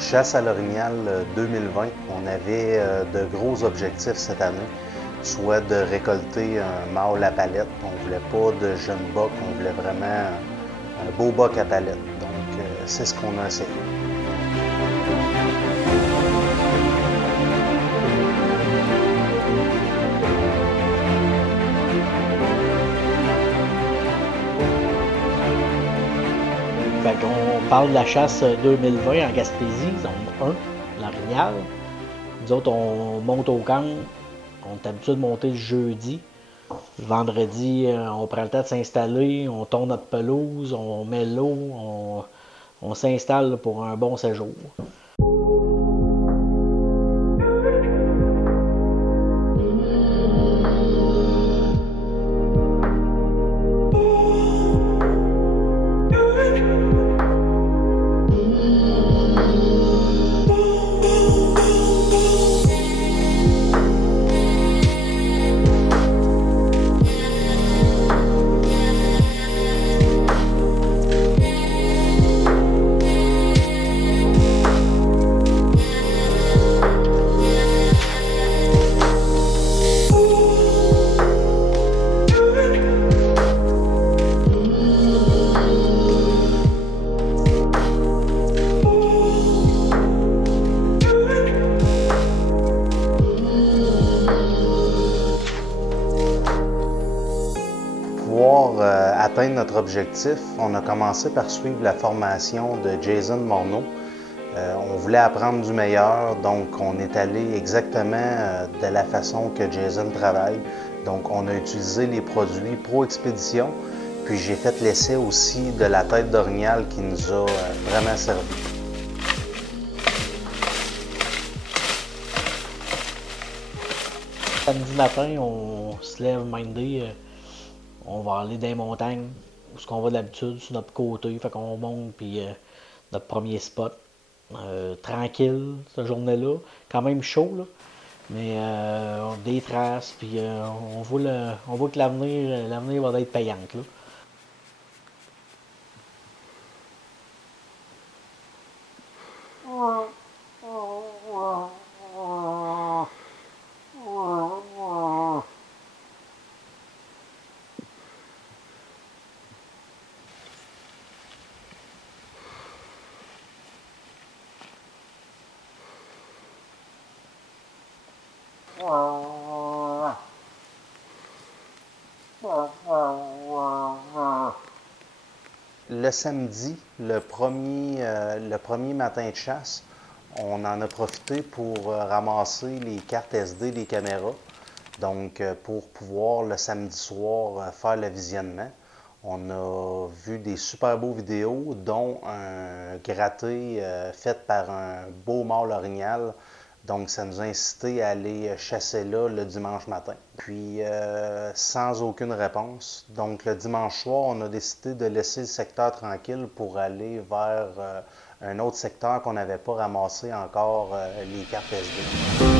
Chasse à l'orignal 2020, on avait de gros objectifs cette année, soit de récolter un mâle à palette. On ne voulait pas de jeunes bocs, on voulait vraiment un beau boc à palette. Donc, c'est ce qu'on a essayé. Fait qu'on parle de la chasse 2020 en Gaspésie, zone 1, l'Orignal. Nous autres, on monte au camp. On est habitué de monter le jeudi. Le vendredi, on prend le temps de s'installer, on tourne notre pelouse, on met l'eau, on s'installe pour un bon séjour. Pour pouvoir atteindre notre objectif, on a commencé par suivre la formation de Jason Morneau. On voulait apprendre du meilleur, donc on est allé exactement de la façon que Jason travaille. Donc on a utilisé les produits Pro Expédition, puis j'ai fait l'essai aussi de la tête d'orignal qui nous a vraiment servi. Samedi matin, on se lève mindé, on va aller dans les montagnes, où ce qu'on va d'habitude, sur notre côté. Fait qu'on monte, puis notre premier spot. Tranquille, cette journée-là. Quand même chaud, là. Mais on des traces, puis on voit que l'avenir va être payant, là. Le samedi, le premier matin de chasse, on en a profité pour ramasser les cartes SD des caméras. Donc, pour pouvoir le samedi soir faire le visionnement, on a vu des super beaux vidéos, dont un gratté fait par un beau mâle orignal. Donc, ça nous a incité à aller chasser là le dimanche matin. Puis, sans aucune réponse. Donc, le dimanche soir, on a décidé de laisser le secteur tranquille pour aller vers un autre secteur qu'on n'avait pas ramassé encore les cartes SD.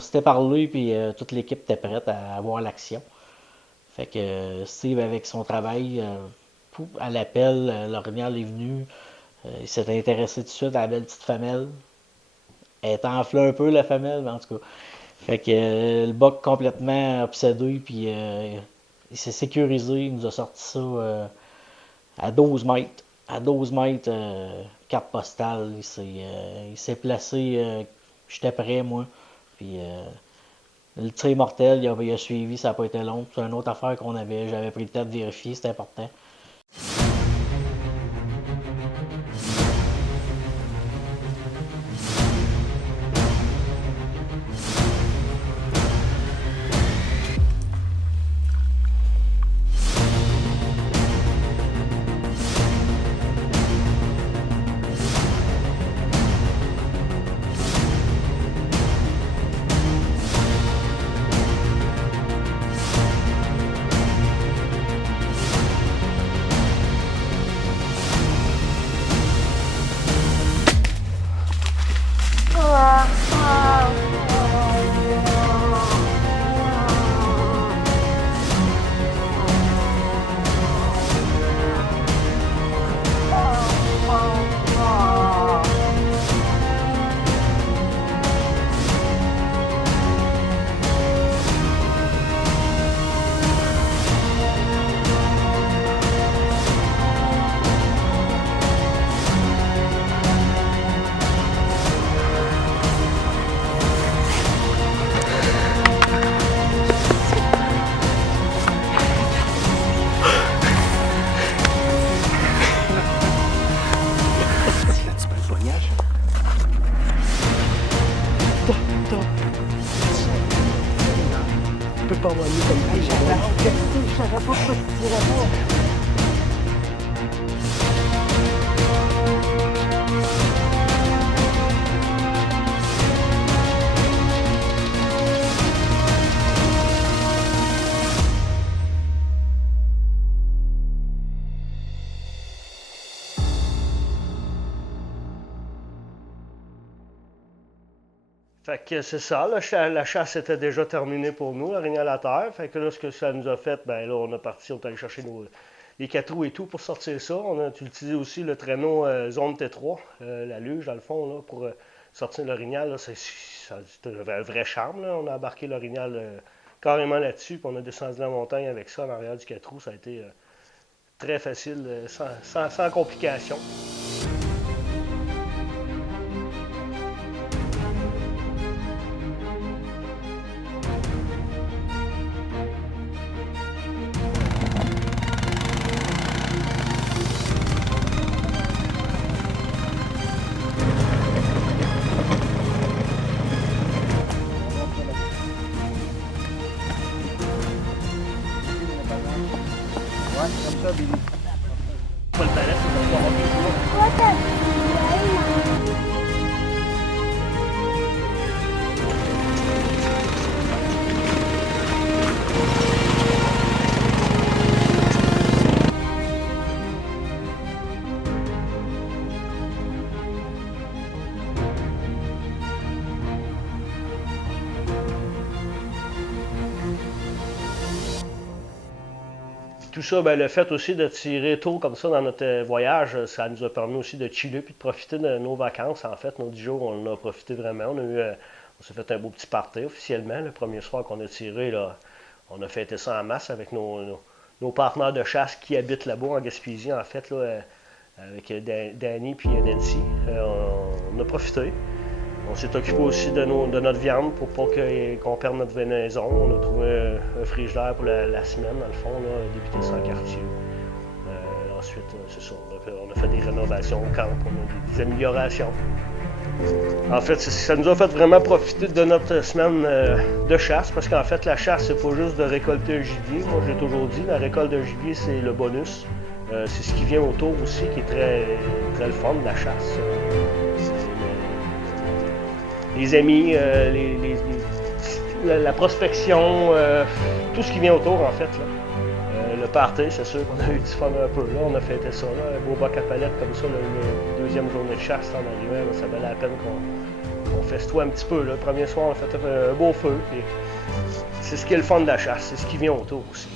s'était parlé, puis toute l'équipe était prête à voir l'action. Fait que Steve, avec son travail, à l'appel, l'orignal est venu. Il s'est intéressé tout de suite à la belle petite femelle. Elle est enflée un peu, la femelle, mais en tout cas. Fait que le buck complètement obsédé, puis il s'est sécurisé. Il nous a sorti ça à 12 mètres. À 12 mètres, carte postale. Il s'est placé. J'étais prêt, moi. Puis le tir mortel, il a suivi, ça n'a pas été long. C'est une autre affaire j'avais pris le temps de vérifier, c'était important. Pas envoyer comme ça. Je savais pas pourquoi tu tirais pas. Fait que c'est ça, la chasse était déjà terminée pour nous, l'orignal à terre. Fait que là, ce que ça nous a fait, ben là, on est allé chercher les 4 roues et tout pour sortir ça. On a utilisé aussi le traîneau zone T3, la luge dans le fond, là, pour sortir l'orignal. C'était un vrai charme, là. On a embarqué l'orignal carrément là-dessus, puis on a descendu la montagne avec ça en arrière du 4 roues. Ça a été très facile, sans complications. Comme ça, Billy. Pas le palais, c'est pas le Tout ça, ben, le fait aussi de tirer tôt comme ça dans notre voyage, ça nous a permis aussi de chiller puis de profiter de nos vacances. En fait, nos 10 jours, on en a profité vraiment. On s'est fait un beau petit party officiellement. Le premier soir qu'on a tiré, là, on a fêté ça en masse avec nos partenaires de chasse qui habitent là-bas en Gaspésie, en fait, là, avec Danny puis Nancy. On a profité. On s'est occupé aussi de notre viande pour pas qu'on perde notre venaison. On a trouvé un frigidaire pour la semaine, dans le fond, là, débuté sans quartier. Ensuite, c'est ça, on a fait des rénovations au camp, on a des améliorations. En fait, ça nous a fait vraiment profiter de notre semaine de chasse, parce qu'en fait, la chasse, c'est pas juste de récolter un gibier. Moi, j'ai toujours dit, la récolte de gibier, c'est le bonus. C'est ce qui vient autour aussi, qui est très, très le fun de la chasse. Les amis, la prospection, tout ce qui vient autour, en fait. Là. Le party, c'est sûr qu'on a eu du fun un peu. Là, on a fêté ça, là, un beau bac à palette comme ça, la deuxième journée de chasse en arrivant. Là, ça valait la peine On festoie un petit peu. Là. Le premier soir, on a fait un beau feu. Puis c'est ce qui est le fun de la chasse, c'est ce qui vient autour aussi.